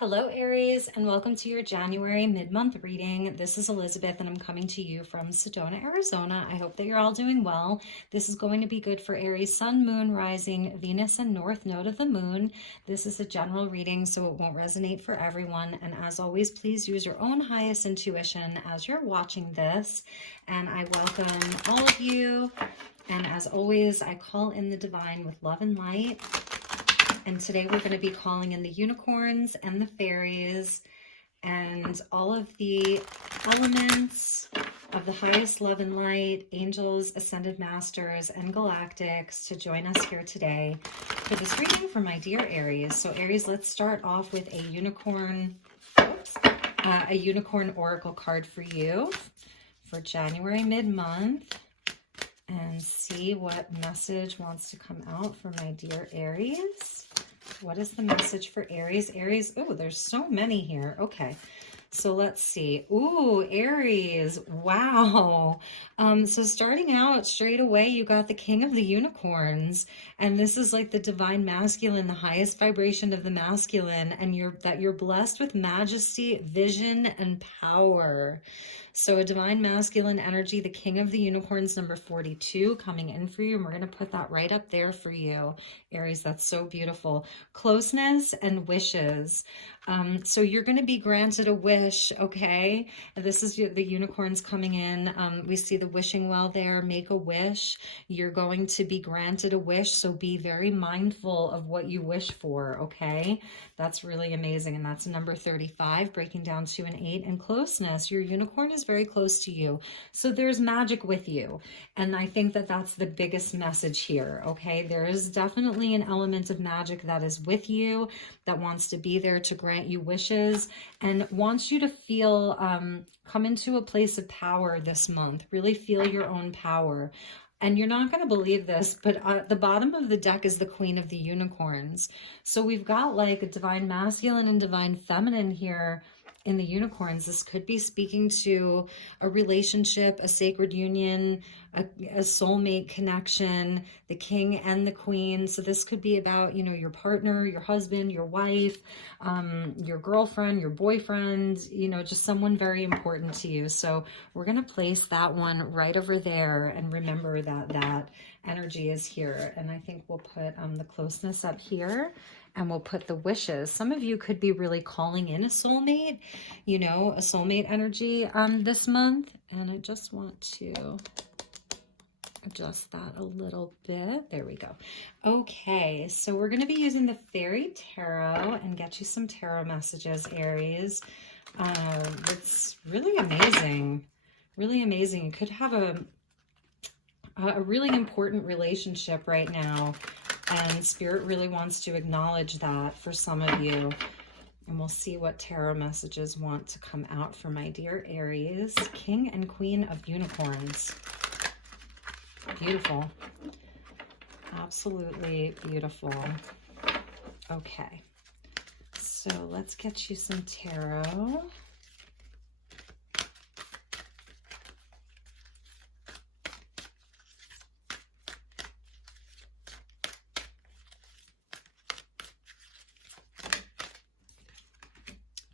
Hello, Aries, and welcome to your January mid-month reading. This is Elizabeth, and I'm coming to you from Sedona, Arizona. I hope that you're all doing well. This is going to be good for Aries, Sun, Moon, Rising, Venus, and North Node of the Moon. This is a general reading, so it won't resonate for everyone. And as always, please use your own highest intuition as you're watching this. And I welcome all of you. And as always, I call in the divine with love and light. And today we're going to be calling in the unicorns and the fairies and all of the elements of the highest love and light, angels, ascended masters, and galactics to join us here today for this reading for my dear Aries. So Aries, let's start off with a unicorn oracle card for you for January mid-month. And see what message wants to come out for my dear Aries. What is the message for Aries? Aries, oh, there's so many here. Okay, so let's see. Ooh, Aries, wow. So starting out straight away, you got the King of the Unicorns. And this is like the divine masculine, the highest vibration of the masculine. And you're blessed with majesty, vision, and power. So a divine masculine energy, the King of the Unicorns, number 42, coming in for you. And we're going to put that right up there for you, Aries. That's so beautiful. Closeness and wishes. So you're going to be granted a wish, okay? This is the unicorns coming in. We see the wishing well there. Make a wish. You're going to be granted a wish, so be very mindful of what you wish for, okay? That's really amazing, and that's number 35, breaking down to an 8. And closeness, your unicorn is very close to you, so there's magic with you, and I think that that's the biggest message here, okay? There is definitely an element of magic that is with you, that wants to be there to grant you wishes, and wants you to feel, come into a place of power this month. Really feel your own power. And you're not going to believe this, but at the bottom of the deck is the Queen of the Unicorns. So we've got like a divine masculine and divine feminine here in the unicorns. This could be speaking to a relationship, a sacred union, a soulmate connection, the king and the queen. So this could be about, you know, your partner, your husband, your wife, your girlfriend, your boyfriend, you know, just someone very important to you. So we're going to place that one right over there and remember that that energy is here. And I think we'll put the closeness up here. And we'll put the wishes. Some of you could be really calling in a soulmate, you know, a soulmate energy this month. And I just want to adjust that a little bit. There we go. Okay, so we're going to be using the Fairy Tarot and get you some tarot messages, Aries. It's really amazing. Really amazing. You could have a really important relationship right now. And Spirit really wants to acknowledge that for some of you. And we'll see what tarot messages want to come out for my dear Aries. King and Queen of Unicorns. Beautiful. Absolutely beautiful. Okay. So let's get you some tarot.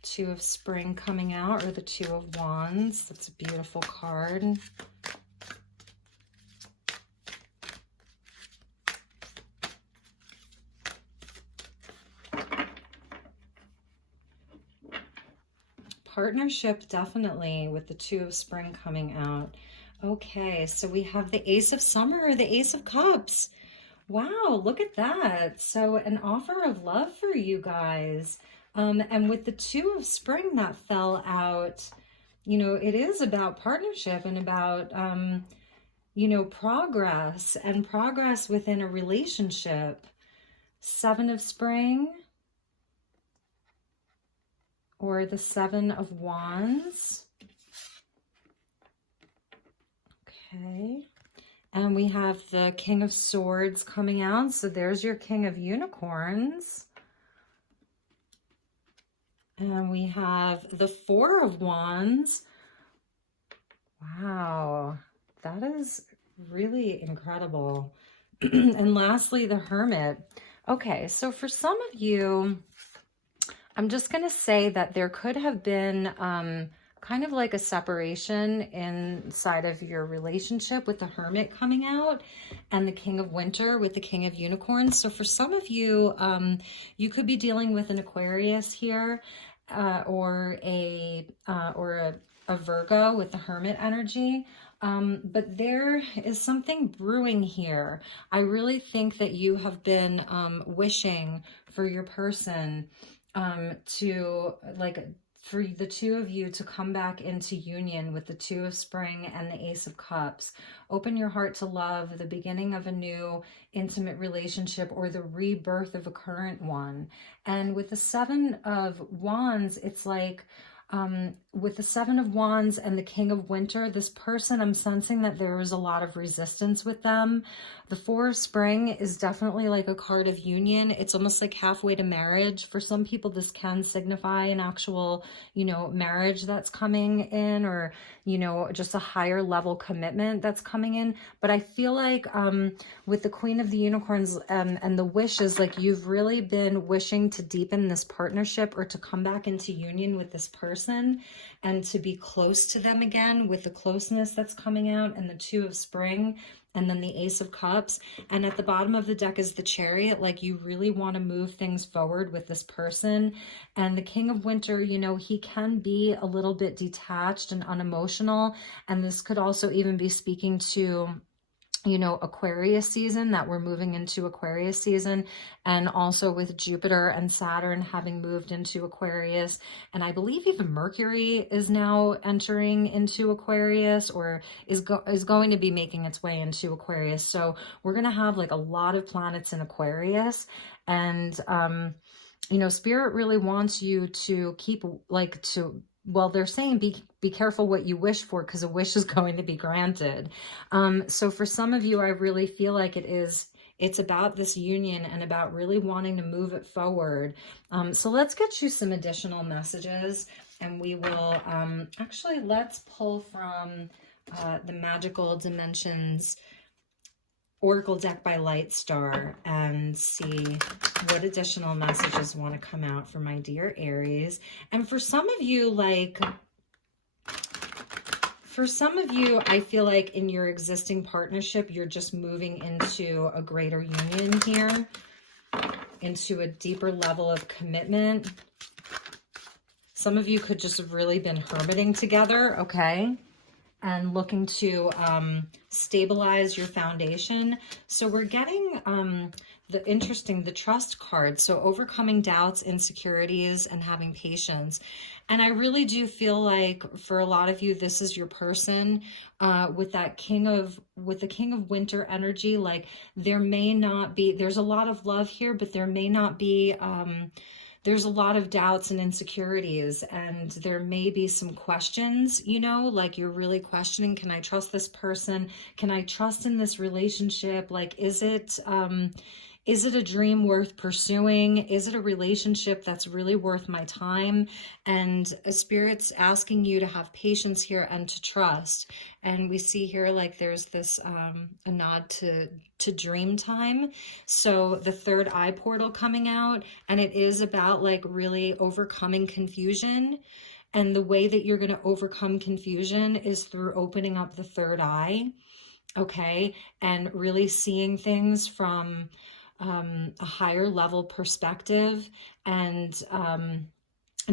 Two of Spring coming out, or the Two of Wands. That's a beautiful card. Partnership, definitely, with the Two of Spring coming out. Okay, so we have the Ace of Summer, or the Ace of Cups. Wow, look at that. So an offer of love for you guys. And with the Two of Spring that fell out, you know, it is about partnership and about, you know, progress and progress within a relationship. Seven of Spring, or the Seven of Wands. Okay. And we have the King of Swords coming out. So there's your King of Unicorns. And we have the Four of Wands. Wow, that is really incredible. And lastly, the Hermit. Okay, so for some of you, I'm just going to say that there could have been kind of like a separation inside of your relationship with the Hermit coming out and the King of Winter with the King of Unicorns. So for some of you, you could be dealing with an Aquarius here or a Virgo with the Hermit energy. But there is something brewing here. I really think that you have been wishing for your person to, like, for the two of you to come back into union with the Two of Spring and the Ace of Cups. Open your heart to love, the beginning of a new intimate relationship or the rebirth of a current one. And with the Seven of Wands, it's like, with the Seven of Wands and the King of Winter, this person, I'm sensing that there is a lot of resistance with them. The Four of Spring is definitely like a card of union. It's almost like halfway to marriage. For some people, this can signify an actual, you know, marriage that's coming in, or, you know, just a higher level commitment that's coming in. But I feel like with the Queen of the Unicorns and the wishes, like you've really been wishing to deepen this partnership or to come back into union with this person and to be close to them again with the closeness that's coming out, and the Two of Spring and then the Ace of Cups. And at the bottom of the deck is the Chariot, like you really want to move things forward with this person. And the King of Winter, you know, he can be a little bit detached and unemotional. And this could also even be speaking to, you know, Aquarius season, that we're moving into Aquarius season, and also with Jupiter and Saturn having moved into Aquarius. And I believe even Mercury is now entering into Aquarius, or is going to be making its way into Aquarius. So we're going to have like a lot of planets in Aquarius. And, you know, Spirit really wants you to keep, like, to, well, they're saying be careful what you wish for, because a wish is going to be granted. So for some of you, I really feel like it's about this union and about really wanting to move it forward. So let's get you some additional messages, and we will actually, let's pull from the Magical Dimensions Oracle deck by Light Star and see what additional messages want to come out for my dear Aries. And for some of you, like, I feel like in your existing partnership, you're just moving into a greater union here, into a deeper level of commitment. Some of you could just have really been hermiting together, okay? And looking to stabilize your foundation. So we're getting the trust card. So overcoming doubts, insecurities, and having patience. And I really do feel like for a lot of you, this is your person with the King of Winter energy. Like there may not be, there's a lot of love here, but there may not be, there's a lot of doubts and insecurities, and there may be some questions, you know, like you're really questioning, can I trust this person? Can I trust in this relationship? Like, is it a dream worth pursuing? Is it a relationship that's really worth my time? And Spirit's asking you to have patience here and to trust. And we see here, like, there's this, a nod to dream time. So the third eye portal coming out, and it is about like really overcoming confusion. And the way that you're going to overcome confusion is through opening up the third eye. Okay. And really seeing things from a higher level perspective, and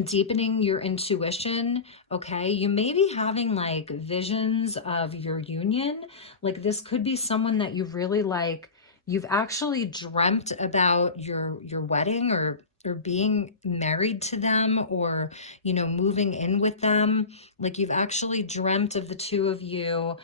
deepening your intuition. Okay, you may be having like visions of your union. Like this could be someone that you really like, you've actually dreamt about your wedding, or being married to them, or, you know, moving in with them. Like you've actually dreamt of the two of you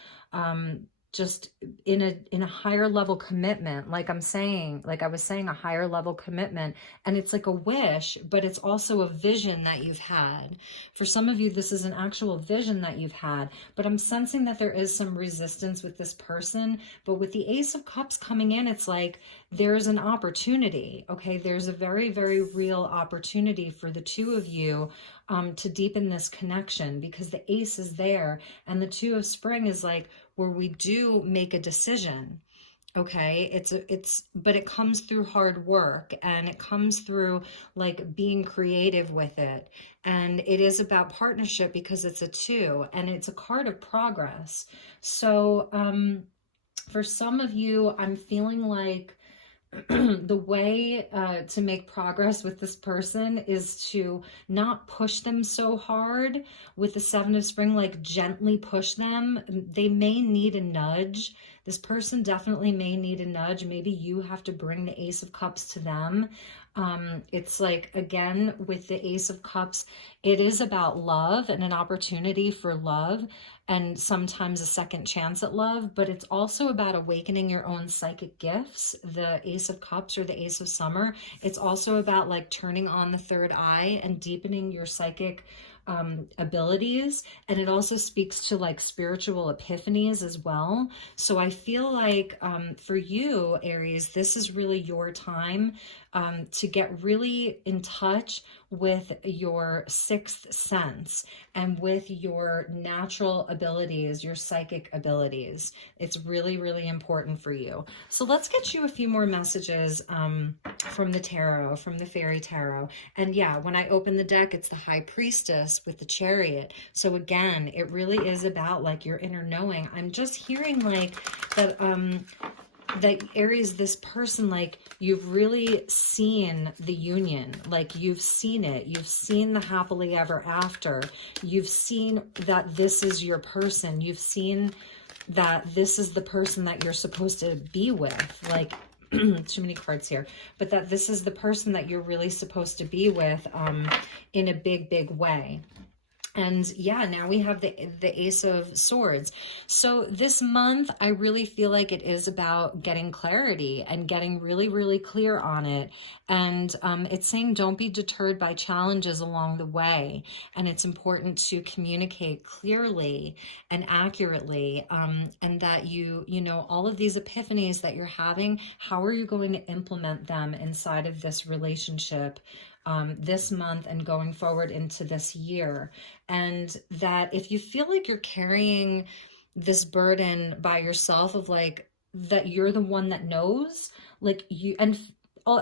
just in a higher level commitment. Like I'm saying, like I was saying, a higher level commitment. And it's like a wish, but it's also a vision that you've had. For some of you, this is an actual vision that you've had, but I'm sensing that there is some resistance with this person. But with the Ace of Cups coming in, it's like there's an opportunity. Okay, there's a very, very real opportunity for the two of you to deepen this connection, because the Ace is there, and the Two of Spring is like where we do make a decision. Okay, but it comes through hard work, and it comes through like being creative with it. And it is about partnership because it's a two, and it's a card of progress. So, for some of you, I'm feeling like the way to make progress with this person is to not push them so hard with the Seven of Spring, like gently push them. They may need a nudge. This person definitely may need a nudge. Maybe you have to bring the Ace of Cups to them. It's like, again, with the Ace of Cups, it is about love and an opportunity for love, and sometimes a second chance at love, but it's also about awakening your own psychic gifts. The Ace of Cups, or the Ace of Summer, it's also about like turning on the third eye and deepening your psychic abilities. And it also speaks to like spiritual epiphanies as well. So I feel like for you, Aries, this is really your time to get really in touch with your sixth sense and with your natural abilities, your psychic abilities. It's really, really important for you. So let's get you a few more messages from the tarot, from the Fairy Tarot. And yeah, when I open the deck, it's the High Priestess with the Chariot. So again, it really is about like your inner knowing. I'm just hearing like that that Aries, this person, like you've really seen the union, like you've seen it, you've seen the happily ever after, you've seen that this is your person, you've seen that this is the person that you're supposed to be with, like too many cards here, but that this is the person that you're really supposed to be with in a big, big way. And yeah, now we have the Ace of Swords. So this month, I really feel like it is about getting clarity and getting really, really clear on it. And it's saying don't be deterred by challenges along the way. And it's important to communicate clearly and accurately. And that you know, all of these epiphanies that you're having, how are you going to implement them inside of this relationship this month and going forward into this year? And that if you feel like you're carrying this burden by yourself of like that you're the one that knows, like you, and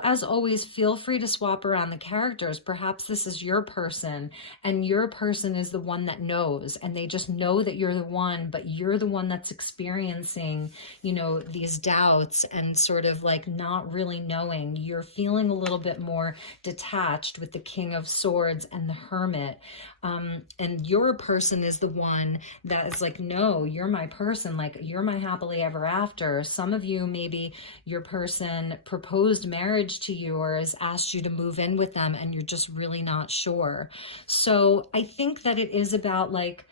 as always, feel free to swap around the characters. Perhaps this is your person and your person is the one that knows, and they just know that you're the one, but you're the one that's experiencing, you know, these doubts and sort of like not really knowing. You're feeling a little bit more detached with the King of Swords and the Hermit. And your person is the one that is like, no, you're my person, like you're my happily ever after. Some of you, maybe your person proposed marriage to you or has asked you to move in with them and you're just really not sure. So I think that it is about like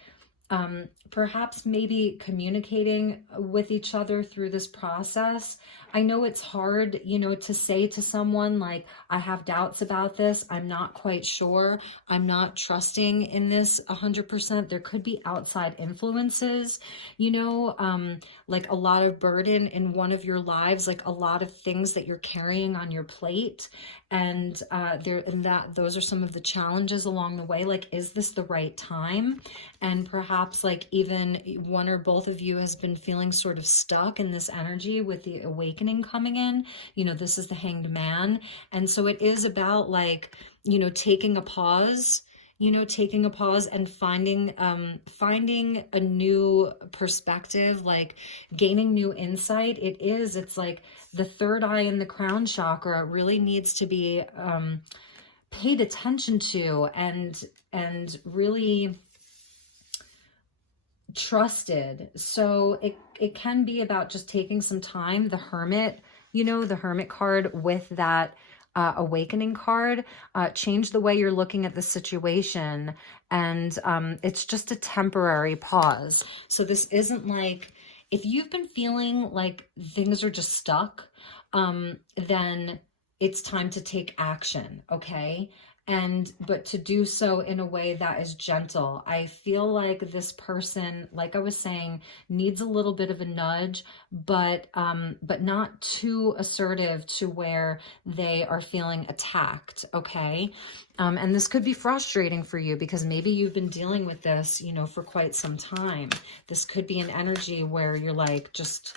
perhaps maybe communicating with each other through this process. I know it's hard, you know, to say to someone like, I have doubts about this. I'm not quite sure. I'm not trusting in this 100%. There could be outside influences, you know, like a lot of burden in one of your lives, like a lot of things that you're carrying on your plate. And those are some of the challenges along the way. Like, is this the right time? And perhaps like even one or both of you has been feeling sort of stuck in this energy with the awakening coming in. You know, this is the Hanged Man. And so it is about like, you know, taking a pause, and finding a new perspective, like gaining new insight. It's like the third eye in the crown chakra really needs to be paid attention to and really trusted. So it can be about just taking some time. The Hermit, you know, the Hermit card with that awakening card, change the way you're looking at the situation. And it's just a temporary pause. So this isn't like, if you've been feeling like things are just stuck, then it's time to take action, okay? But to do so in a way that is gentle. I feel like this person, like I was saying, needs a little bit of a nudge, but not too assertive to where they are feeling attacked, okay? And this could be frustrating for you because maybe you've been dealing with this, you know, for quite some time. This could be an energy where you're like, just,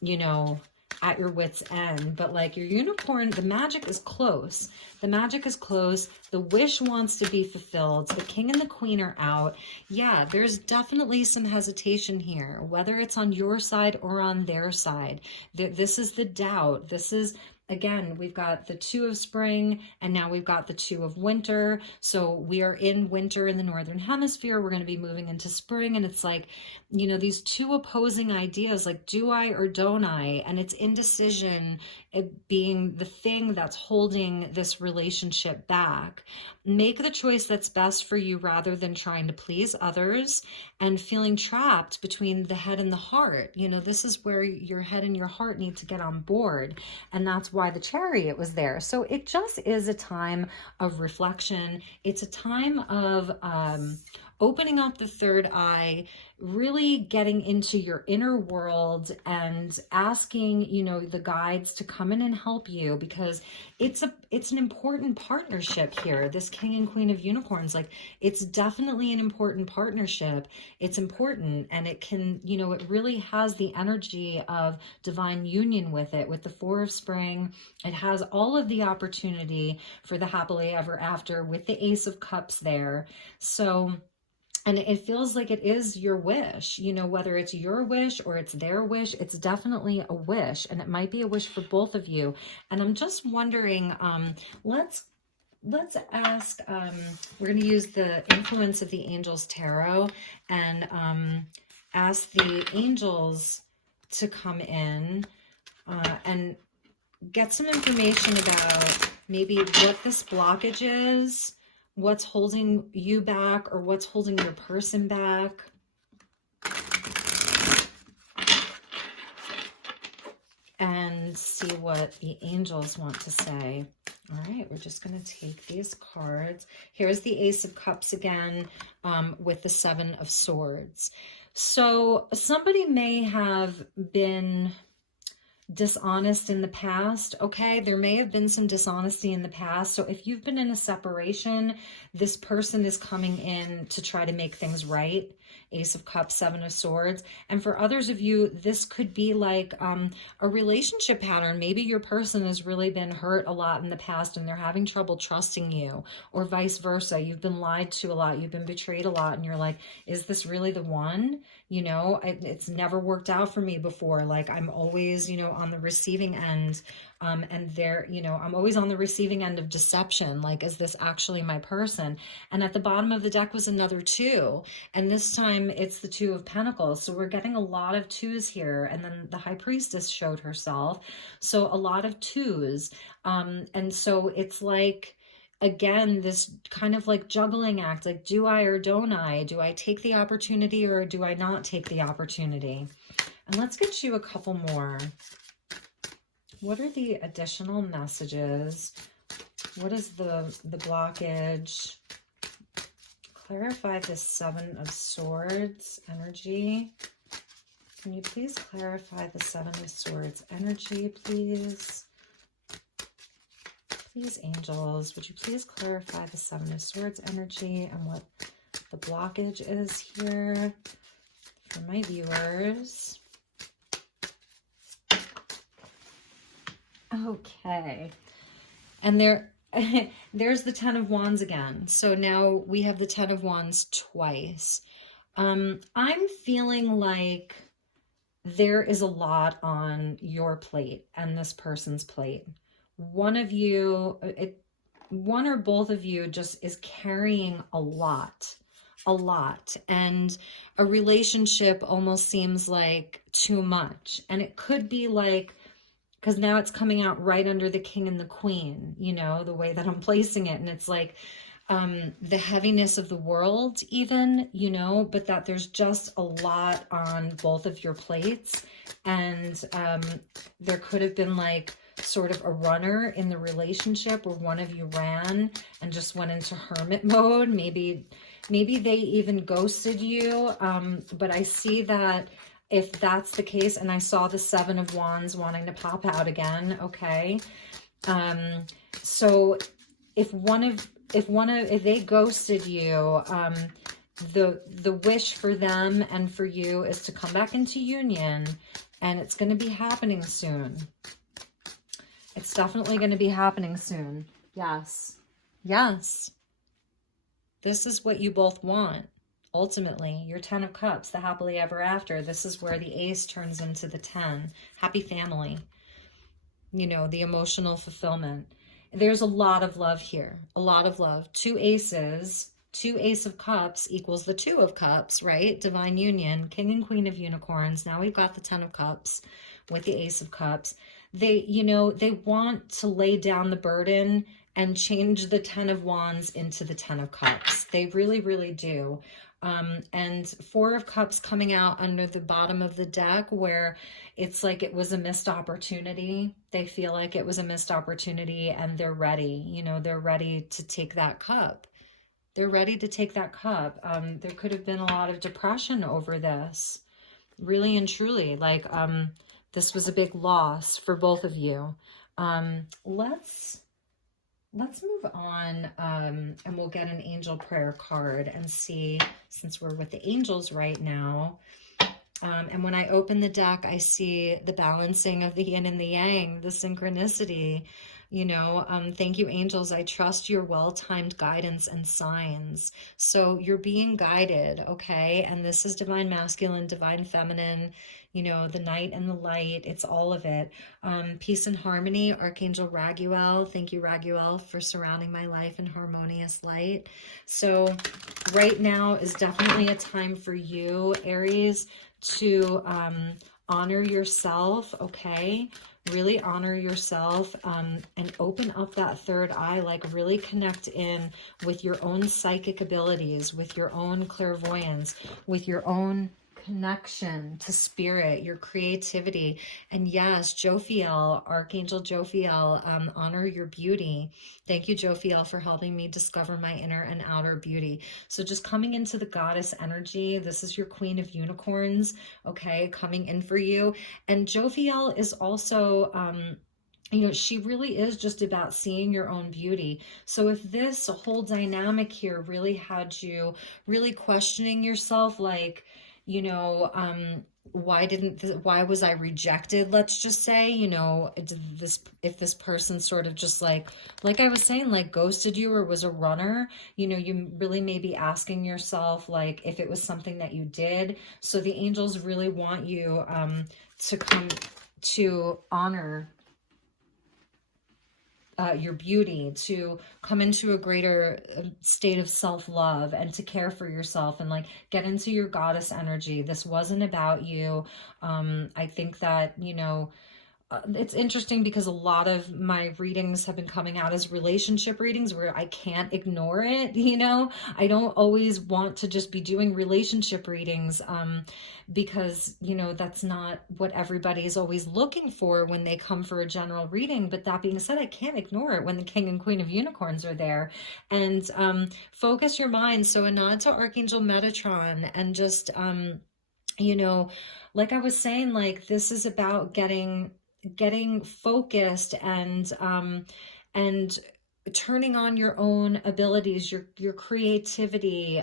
you know, at your wit's end. But like your unicorn, the magic is close. The magic is close. The wish wants to be fulfilled. The king and the queen are out. Yeah, there's definitely some hesitation here, whether it's on your side or on their side. This is the doubt. This is, again, we've got the 2 of spring and now we've got the 2 of winter. So we are in winter in the Northern Hemisphere. We're going to be moving into spring. And it's like, you know, these 2 opposing ideas, like, do I or don't I? And it's indecision, it being the thing that's holding this relationship back. Make the choice that's best for you rather than trying to please others and feeling trapped between the head and the heart. You know, this is where your head and your heart need to get on board. And that's why the Chariot was there. So it just is a time of reflection. It's a time of opening up the third eye, really getting into your inner world and asking, you know, the guides to come in and help you, because it's an important partnership here. This King and Queen of Unicorns, like, it's definitely an important partnership. It's important, and it can, you know, it really has the energy of divine union with it. With the 4 of spring, it has all of the opportunity for the happily ever after with the Ace of Cups there. So, and it feels like it is your wish, you know, whether it's your wish or it's their wish, it's definitely a wish, and it might be a wish for both of you. And I'm just wondering, let's ask, we're going to use the influence of the Angels Tarot and ask the angels to come in and get some information about maybe what this blockage is, what's holding you back, or what's holding your person back. And see what the angels want to say. All right, we're just going to take these cards. Here's the Ace of Cups again, with the 7 of Swords. So somebody may have been dishonest in the past. Okay, there may have been some dishonesty in the past. So if you've been in a separation, this person is coming in to try to make things right. Ace of Cups, 7 of Swords. And for others of you, this could be like a relationship pattern. Maybe your person has really been hurt a lot in the past and they're having trouble trusting you, or vice versa. You've been lied to a lot. You've been betrayed a lot. And you're like, is this really the one? You know, it's never worked out for me before. Like, I'm always, you know, on the receiving end. And there, you know, I'm always on the receiving end of deception. Like, is this actually my person? And at the bottom of the deck was another 2. And this time it's the 2 of Pentacles. So we're getting a lot of 2s here. And then the High Priestess showed herself. So a lot of 2s. And so it's like, again, this kind of like juggling act, like, do I or don't I? Do I take the opportunity or do I not take the opportunity? And let's get you a couple more. What are the additional messages? What is the blockage? Clarify the 7 of Swords energy. Can you please clarify the 7 of Swords energy, please? Please, angels, would you please clarify the 7 of Swords energy and what the blockage is here for my viewers? Okay. And there's the 10 of Wands again. So now we have the 10 of Wands twice. I'm feeling like there is a lot on your plate and this person's plate. One of you, one or both of you just is carrying a lot. And a relationship almost seems like too much. And it could be like, because now it's coming out right under the King and the Queen, you know, the way that I'm placing it. And it's like the heaviness of the world even, you know, but that there's just a lot on both of your plates. And there could have been like sort of a runner in the relationship where one of you ran and just went into hermit mode. Maybe they even ghosted you. But I see that if that's the case, and I saw the 7 of Wands wanting to pop out again. Okay. So if they ghosted you, the wish for them and for you is to come back into union, and it's going to be happening soon. It's definitely going to be happening soon. Yes. Yes. This is what you both want. Ultimately, your 10 of Cups, the happily ever after. This is where the Ace turns into the 10. Happy family. You know, the emotional fulfillment. There's a lot of love here. A lot of love. 2 aces. 2 Ace of Cups equals the 2 of Cups, right? Divine union. King and Queen of Unicorns. Now we've got the 10 of Cups with the Ace of Cups. They, you know, they want to lay down the burden and change the 10 of Wands into the 10 of Cups. They really, really do. And 4 of Cups coming out under the bottom of the deck, where it's like it was a missed opportunity. They feel like it was a missed opportunity, and they're ready. You know, they're ready to take that cup. They're ready to take that cup. There could have been a lot of depression over this. Really and truly. Like, this was a big loss for both of you. Let's move on, and we'll get an angel prayer card and see, since we're with the angels right now. And when I open the deck, I see the balancing of the yin and the yang, the synchronicity. You know, thank you, angels. I trust your well-timed guidance and signs. So you're being guided, okay? And this is divine masculine, divine feminine, you know, the night and the light. It's all of it. Peace and harmony, Archangel Raguel. Thank you, Raguel, for surrounding my life in harmonious light. So right now is definitely a time for you, Aries, to honor yourself, okay? Really honor yourself, and open up that third eye, like really connect in with your own psychic abilities, with your own clairvoyance, with your own connection to spirit, your creativity. And yes, Jophiel, Archangel Jophiel, honor your beauty. Thank you, Jophiel, for helping me discover my inner and outer beauty. So just coming into the goddess energy, this is your Queen of Unicorns, okay, coming in for you. And Jophiel is also, you know, she really is just about seeing your own beauty. So if this whole dynamic here really had you really questioning yourself, like, you know, why was I rejected? Let's just say, you know, if this person sort of just like I was saying, like ghosted you or was a runner, you know, you really may be asking yourself, like, if it was something that you did. So the angels really want you to come to honor your beauty, to come into a greater state of self-love and to care for yourself and like get into your goddess energy. This wasn't about you. I think that, you know, it's interesting because a lot of my readings have been coming out as relationship readings where I can't ignore it, you know. I don't always want to just be doing relationship readings because, you know, that's not what everybody's always looking for when they come for a general reading. But that being said, I can't ignore it when the King and Queen of Unicorns are there. And focus your mind. So a nod to Archangel Metatron, and just, you know, like I was saying, like this is about getting focused and turning on your own abilities, your creativity,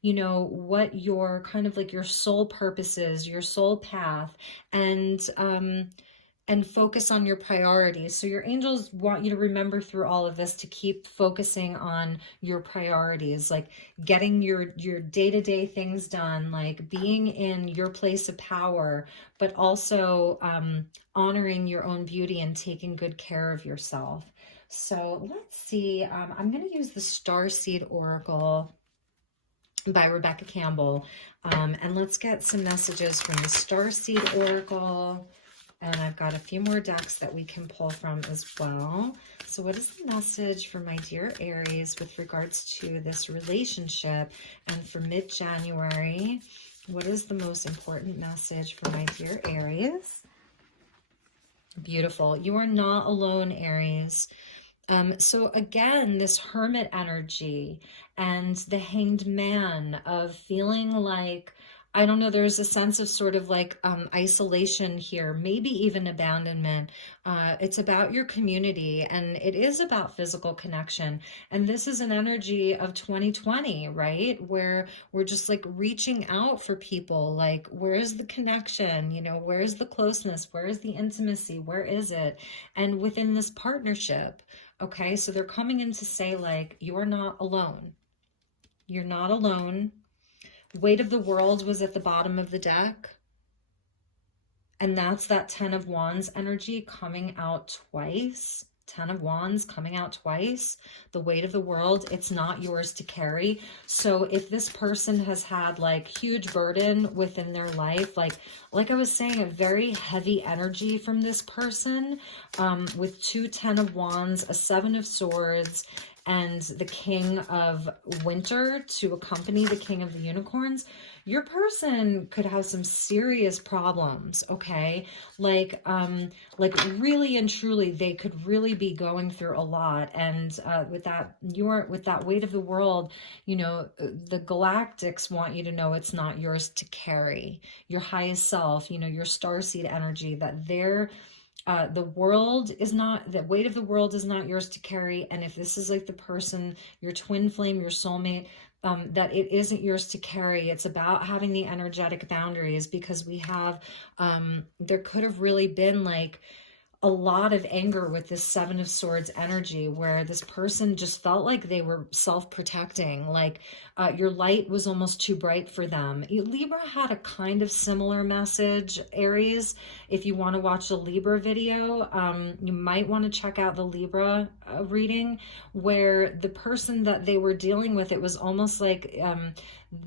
you know, what your kind of like your soul purpose is, your soul path, and focus on your priorities. So your angels want you to remember through all of this to keep focusing on your priorities, like getting your day-to-day things done, like being in your place of power, but also honoring your own beauty and taking good care of yourself. So let's see, I'm going to use the Starseed Oracle by Rebecca Campbell, and let's get some messages from the Starseed Oracle. And I've got a few more decks that we can pull from as well. So what is the message for my dear Aries with regards to this relationship? And for mid-January, what is the most important message for my dear Aries? Beautiful. You are not alone, Aries. So again, this Hermit energy and the Hanged Man of feeling like I don't know, there's a sense of sort of like isolation here, maybe even abandonment. It's about your community, and it is about physical connection. And this is an energy of 2020, right? Where we're just like reaching out for people, like, where's the connection? You know, where's the closeness? Where is the intimacy? Where is it? And within this partnership, okay, so they're coming in to say, like, you are not alone. You're not alone. Weight of the World was at the bottom of the deck. And that's that 10 of Wands energy coming out twice. 10 of Wands coming out twice. The weight of the world, it's not yours to carry. So if this person has had like huge burden within their life, like I was saying, a very heavy energy from this person, with 2 10 of Wands, a 7 of Swords, and the King of Winter to accompany the King of the Unicorns, your person could have some serious problems, okay? Like really and truly, they could really be going through a lot. And with that weight of the world, you know, the galactics want you to know it's not yours to carry. Your highest self, you know, your starseed energy, that they're the world is not, the weight of the world is not yours to carry. And if this is like the person, your twin flame, your soulmate, that it isn't yours to carry. It's about having the energetic boundaries, because we have, there could have really been like a lot of anger with this 7 of Swords energy, where this person just felt like they were self-protecting, like your light was almost too bright for them. Libra had a kind of similar message, Aries. If you want to watch the Libra video, you might want to check out the Libra reading, where the person that they were dealing with, it was almost like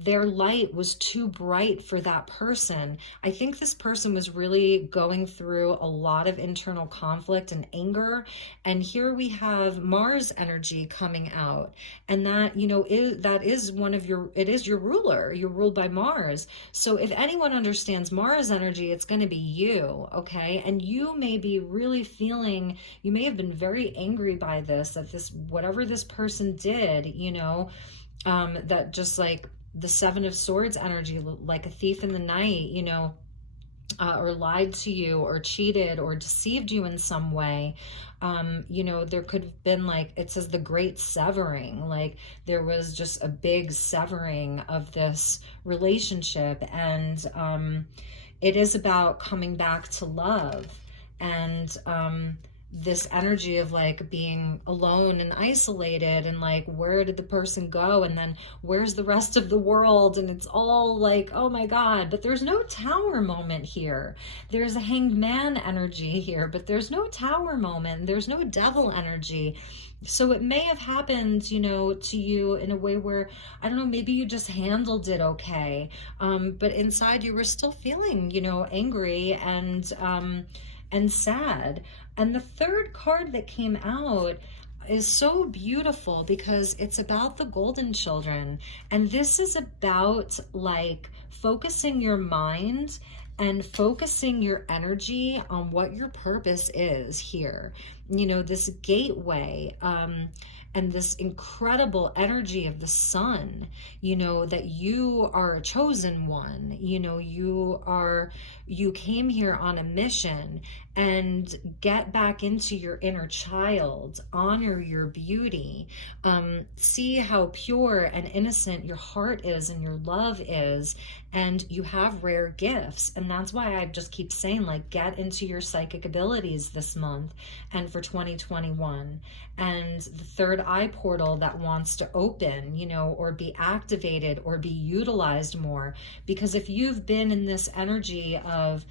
their light was too bright for that person. I think this person was really going through a lot of internal conflict and anger. And here we have Mars energy coming out. And that, you know, that is one of your, it is your ruler. You're ruled by Mars. So if anyone understands Mars energy, it's going to be you, okay? And you may be really feeling, you may have been very angry by this, that this, whatever this person did, you know, that just like, the 7 of Swords energy, like a thief in the night, you know, or lied to you or cheated or deceived you in some way. You know, there could have been, like, it says the great severing, like there was just a big severing of this relationship. And it is about coming back to love. And this energy of like being alone and isolated, and like, where did the person go, and then where's the rest of the world, and it's all like, oh my god. But there's no tower moment here. There's a hanged man energy here, but there's no tower moment. There's no devil energy. So it may have happened, you know, to you in a way where, I don't know, maybe you just handled it okay, but inside you were still feeling, you know, angry and sad. And the third card that came out is so beautiful, because it's about the golden children. And this is about like focusing your mind and focusing your energy on what your purpose is here. You know, this gateway, and this incredible energy of the sun, you know, that you are a chosen one, you know, you came here on a mission. And get back into your inner child, honor your beauty, see how pure and innocent your heart is and your love is, and you have rare gifts. And that's why I just keep saying, like, get into your psychic abilities this month and for 2021. And the third eye portal that wants to open, you know, or be activated or be utilized more. Because if you've been in this energy of,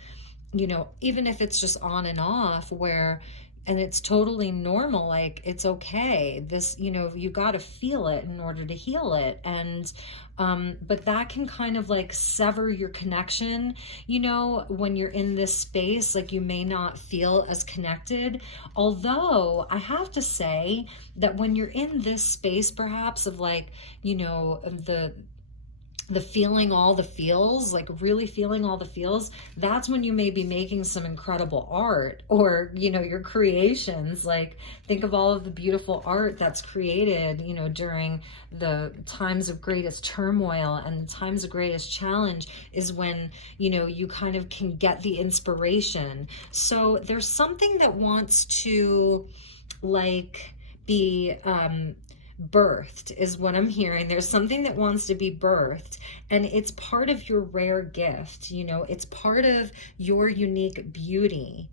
you know, even if it's just on and off, where, and it's totally normal, like, it's okay, this, you know, you got to feel it in order to heal it. And but that can kind of like sever your connection, you know, when you're in this space, like you may not feel as connected. Although I have to say that when you're in this space, perhaps of like, you know, the feeling all the feels, like really feeling all the feels, that's when you may be making some incredible art, or, you know, your creations. Like, think of all of the beautiful art that's created, you know, during the times of greatest turmoil and the times of greatest challenge is when, you know, you kind of can get the inspiration. So there's something that wants to, like, be birthed, is what I'm hearing. There's something that wants to be birthed, and it's part of your rare gift. You know, it's part of your unique beauty,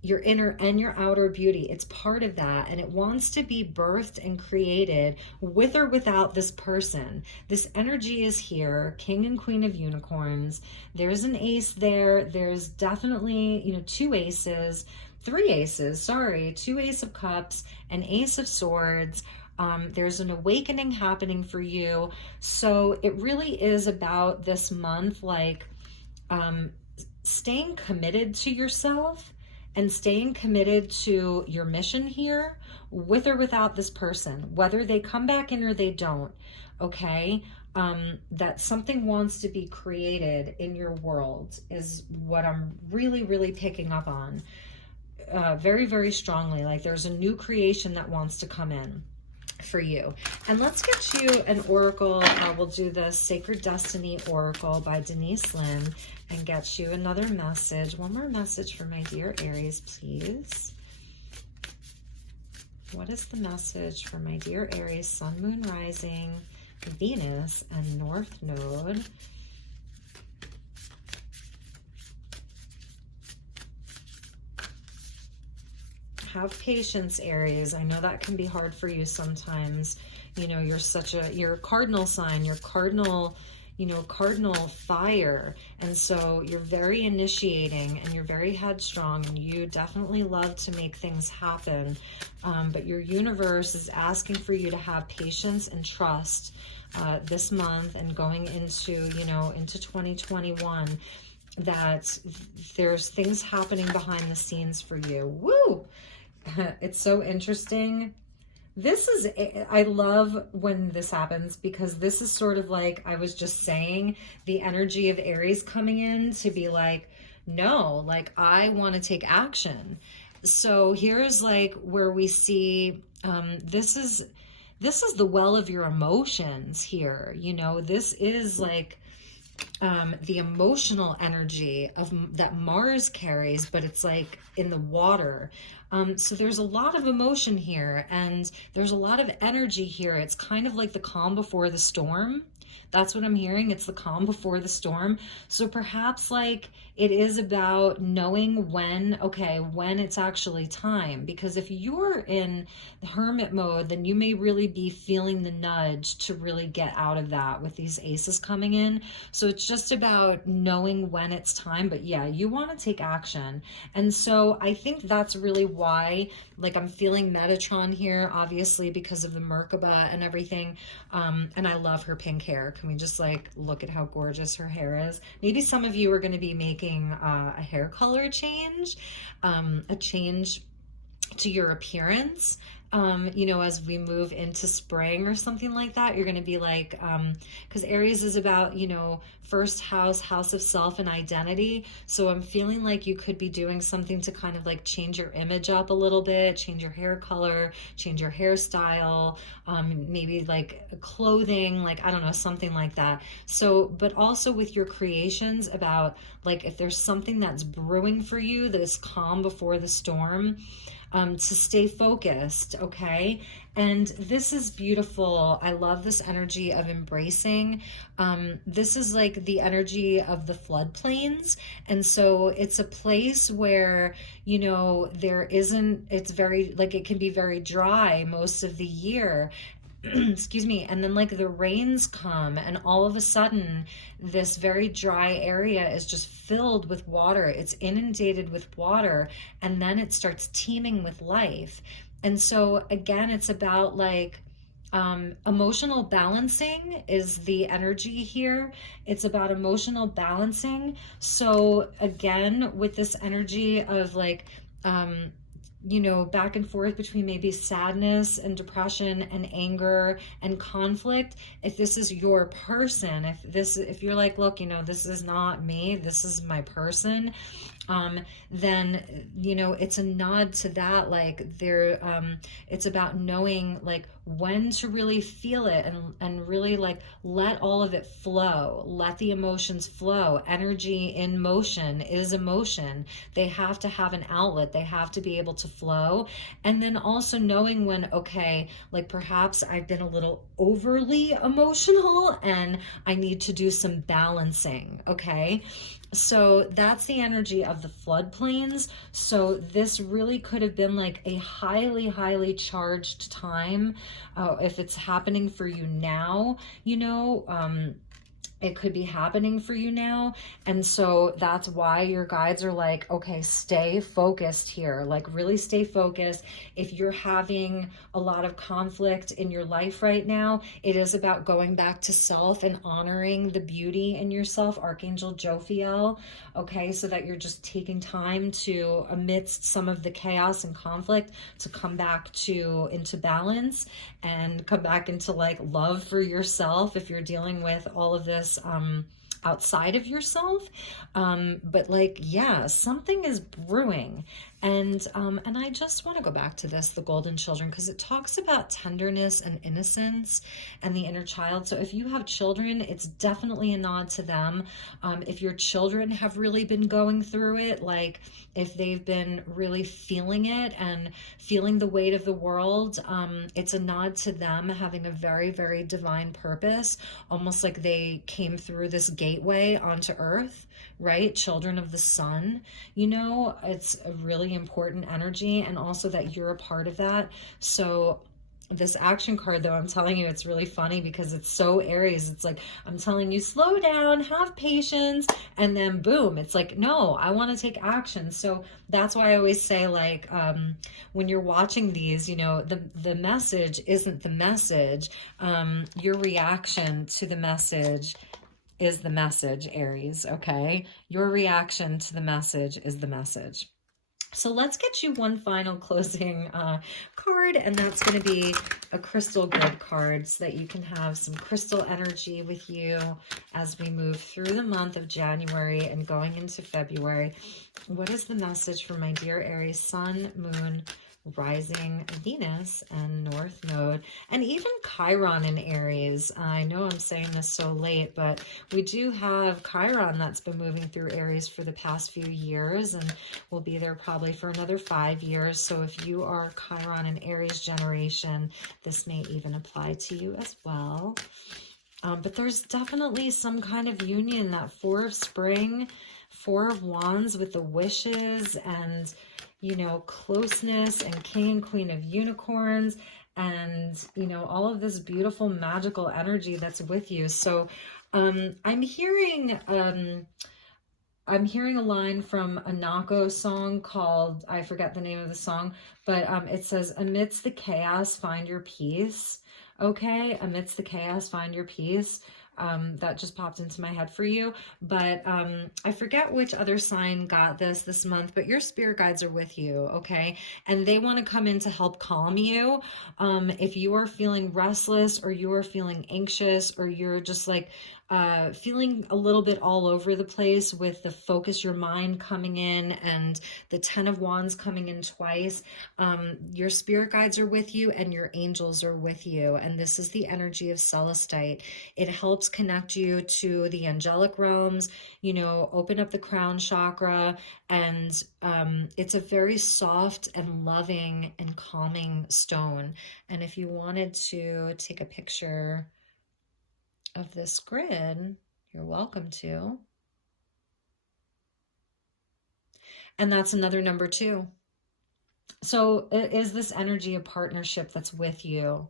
your inner and your outer beauty. It's part of that, and it wants to be birthed and created with or without this person. This energy is here, King and Queen of Unicorns. There's an ace there. There's definitely, you know, two aces, three aces, sorry, two Ace of Cups, an Ace of Swords. There's an awakening happening for you. So it really is about this month, like, staying committed to yourself and staying committed to your mission here, with or without this person, whether they come back in or they don't, okay? That something wants to be created in your world is what I'm really, really picking up on. Very, very strongly. Like, there's a new creation that wants to come in for you. And let's get you an oracle. We'll do the Sacred Destiny Oracle by Denise Lynn and get you another message. One more message for my dear Aries, please. What is the message for my dear Aries, Sun, Moon, Rising, Venus, and North Node? Have patience, Aries. I know that can be hard for you sometimes. You know, you're a cardinal sign, you're cardinal, you know, cardinal fire. And so you're very initiating and you're very headstrong, and you definitely love to make things happen. But your universe is asking for you to have patience and trust this month and going into, you know, into 2021, that there's things happening behind the scenes for you. Woo! It's so interesting. I love when this happens, because this is sort of like I was just saying, the energy of Aries coming in to be like, no, like, I want to take action. So here's like where we see this is the well of your emotions here. You know, this is like the emotional energy of that Mars carries, but it's like in the water. So there's a lot of emotion here, and there's a lot of energy here. It's kind of like the calm before the storm. That's what I'm hearing. It's the calm before the storm. So perhaps like it is about knowing when it's actually time. Because if you're in the hermit mode, then you may really be feeling the nudge to really get out of that with these aces coming in. So it's just about knowing when it's time. But yeah, you want to take action. And so I think that's really why, like, I'm feeling Metatron here, obviously because of the Merkaba and everything. And I love her pink hair. Can we just like look at how gorgeous her hair is? Maybe some of you are going to be making a hair color change, a change to your appearance, you know, as we move into spring or something like that. You're going to be like, because Aries is about, you know, first house, house of self and identity. So I'm feeling like you could be doing something to kind of like change your image up a little bit, change your hair color, change your hairstyle, maybe like clothing, like, I don't know, something like that. So, but also with your creations, about like, if there's something that's brewing for you that is calm before the storm, to stay focused, okay? And this is beautiful. I love this energy of embracing. This is like the energy of the floodplains. And so it's a place where, you know, it's very, like, it can be very dry most of the year. Excuse me. And then like the rains come, and all of a sudden this very dry area is just filled with water. It's inundated with water, and then it starts teeming with life. And so again, it's about like emotional balancing is the energy here. It's about emotional balancing. So again, with this energy of like you know, back and forth between maybe sadness and depression and anger and conflict, if this is your person, if you're like, look, you know, this is not me, this is my person, then, you know, it's a nod to that. Like it's about knowing like when to really feel it, and really like let all of it flow, let the emotions flow. Energy in motion is emotion. They have to have an outlet, they have to be able to flow. And then also knowing when, okay, like perhaps I've been a little overly emotional and I need to do some balancing. Okay, so that's the energy of the floodplains. So this really could have been like a highly charged time. If it's happening for you now, you know, it could be happening for you now. And so that's why your guides are like, okay, stay focused here, like really stay focused. If you're having a lot of conflict in your life right now, it is about going back to self and honoring the beauty in yourself, Archangel Jophiel. Okay, so that you're just taking time to, amidst some of the chaos and conflict, to come back into balance and come back into like love for yourself if you're dealing with all of this outside of yourself. But like, yeah, something is brewing. And I just want to go back to this, the golden children, because it talks about tenderness and innocence and the inner child. So if you have children, it's definitely a nod to them. If your children have really been going through it, like if they've been really feeling it and feeling the weight of the world, it's a nod to them having a very divine purpose, almost like they came through this gateway onto earth, right? Children of the sun, you know, it's a really important energy, and also that you're a part of that. So this action card, though, I'm telling you, it's really funny because it's so Aries. It's like, I'm telling you, slow down, have patience, and then boom, it's like, no, I want to take action. So that's why I always say, like, when you're watching these, you know, the message isn't the message. Your reaction to the message is the message, Aries, okay? Your reaction to the message is the message. So let's get you one final closing card, and that's going to be a crystal grid card so that you can have some crystal energy with you as we move through the month of January and going into February. What is the message for my dear Aries, Sun, Moon, Rising, Venus, and North Node, and even Chiron in Aries? I know I'm saying this so late, but we do have Chiron that's been moving through Aries for the past few years, and will be there probably for another 5 years. So if you are Chiron and Aries generation, this may even apply to you as well. But there's definitely some kind of union, that Four of Spring, Four of Wands with the wishes, and you know, closeness, and King and Queen of Unicorns, and, you know, all of this beautiful magical energy that's with you. So I'm hearing a line from a Nako song called, I forget the name of the song, but it says, amidst the chaos, find your peace. Okay, amidst the chaos, find your peace. That just popped into my head for you. But I forget which other sign got this month, but your spirit guides are with you, okay? And they want to come in to help calm you. If you are feeling restless, or you are feeling anxious, or you're just like feeling a little bit all over the place with the focus your mind coming in and the 10 of Wands coming in twice, your spirit guides are with you and your angels are with you. And this is the energy of Celestite. It helps connect you to the angelic realms, you know, open up the crown chakra, and it's a very soft and loving and calming stone. And if you wanted to take a picture of this grid, you're welcome to. And that's another number 2. So is this energy of partnership that's with you,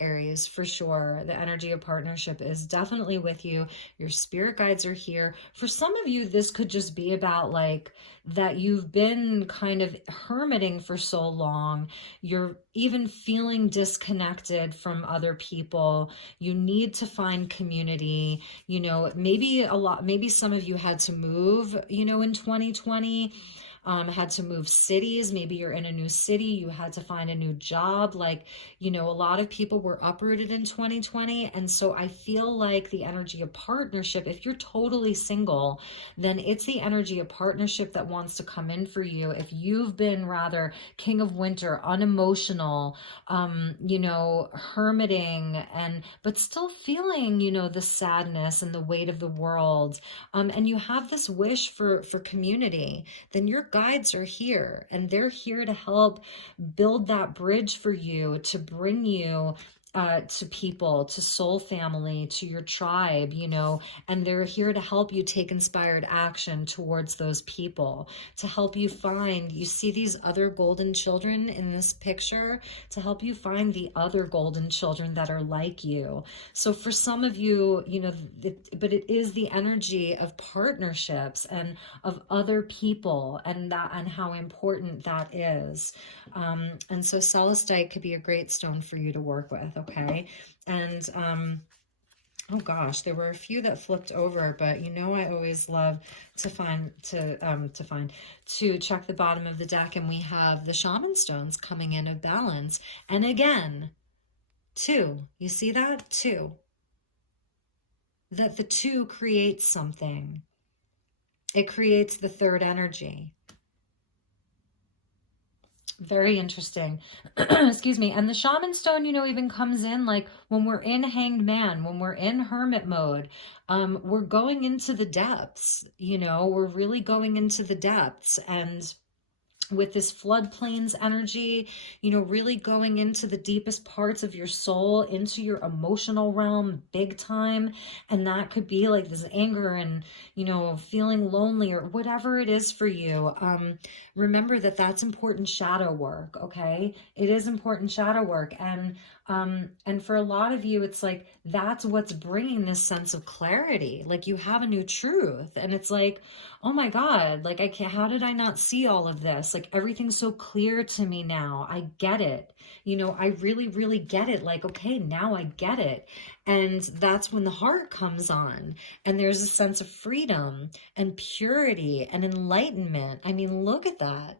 Aries? For sure. The energy of partnership is definitely with you. Your spirit guides are here. For some of you, this could just be about like that you've been kind of hermiting for so long. You're even feeling disconnected from other people. You need to find community. You know, maybe some of you had to move, you know, in 2020. had to move cities. Maybe you're in a new city, you had to find a new job. Like, you know, a lot of people were uprooted in 2020. And so I feel like the energy of partnership, if you're totally single, then it's the energy of partnership that wants to come in for you. If you've been rather king of winter, unemotional, you know, hermiting, but still feeling, you know, the sadness and the weight of the world, and you have this wish for community, then your guides are here, and they're here to help build that bridge for you, to bring you to people, to soul family, to your tribe, you know, and they're here to help you take inspired action towards those people, to help you find, you see these other golden children in this picture, to help you find the other golden children that are like you. So for some of you, you know, but it is the energy of partnerships and of other people, and how important that is. And so celestite could be a great stone for you to work with. Okay. And, oh gosh, there were a few that flipped over, but you know, I always love to check the bottom of the deck, and we have the shaman stones coming in of balance. And again, 2, you see that? 2. That the 2 creates something. It creates the third energy. Very interesting. Excuse me. And the shaman stone, you know, even comes in like when we're in hanged man, when we're in hermit mode, we're going into the depths, you know, we're really going into the depths. And with this floodplains energy, you know, really going into the deepest parts of your soul, into your emotional realm, big time. And that could be like this anger and, you know, feeling lonely or whatever it is for you. Remember that that's important shadow work. Okay. It is important shadow work. And for a lot of you, it's like, that's what's bringing this sense of clarity. Like you have a new truth, and it's like, oh my God, like how did I not see all of this? Like everything's so clear to me now. I get it. You know, I really, really get it. Like, okay, now I get it. And that's when the heart comes on, and there's a sense of freedom and purity and enlightenment. I mean, look at that.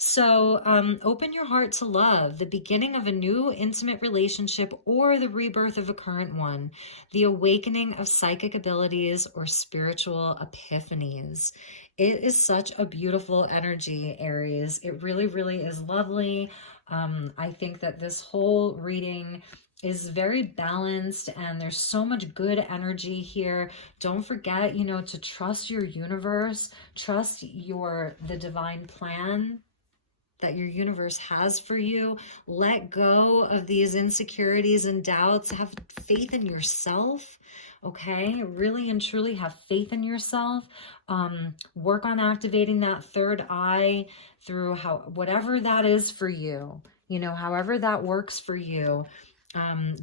So open your heart to love, the beginning of a new intimate relationship or the rebirth of a current one, the awakening of psychic abilities or spiritual epiphanies. It is such a beautiful energy, Aries. It really, really is lovely. I think that this whole reading is very balanced, and there's so much good energy here. Don't forget, you know, to trust your universe, trust the divine plan that your universe has for you. Let go of these insecurities and doubts. Have faith in yourself. Okay, really and truly have faith in yourself. Work on activating that third eye through whatever that is for you, you know, however that works for you.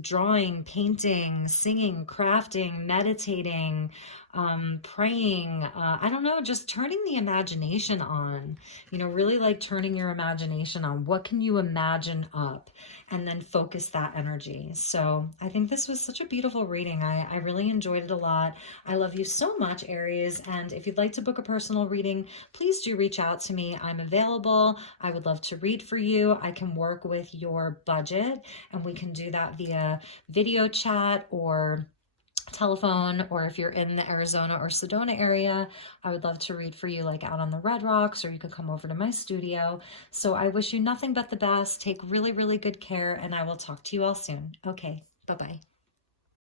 Drawing, painting, singing, crafting, meditating, praying, I don't know, just turning the imagination on, you know, really like turning your imagination on. What can you imagine up? And then focus that energy. So I think this was such a beautiful reading. I really enjoyed it a lot. I love you so much, Aries. And if you'd like to book a personal reading, please do reach out to me. I'm available. I would love to read for you. I can work with your budget, and we can do that via video chat or telephone, or if you're in the Arizona or Sedona area, I would love to read for you like out on the Red Rocks, or you could come over to my studio. So I wish you nothing but the best. Take really, really good care, and I will talk to you all soon. Okay, bye-bye.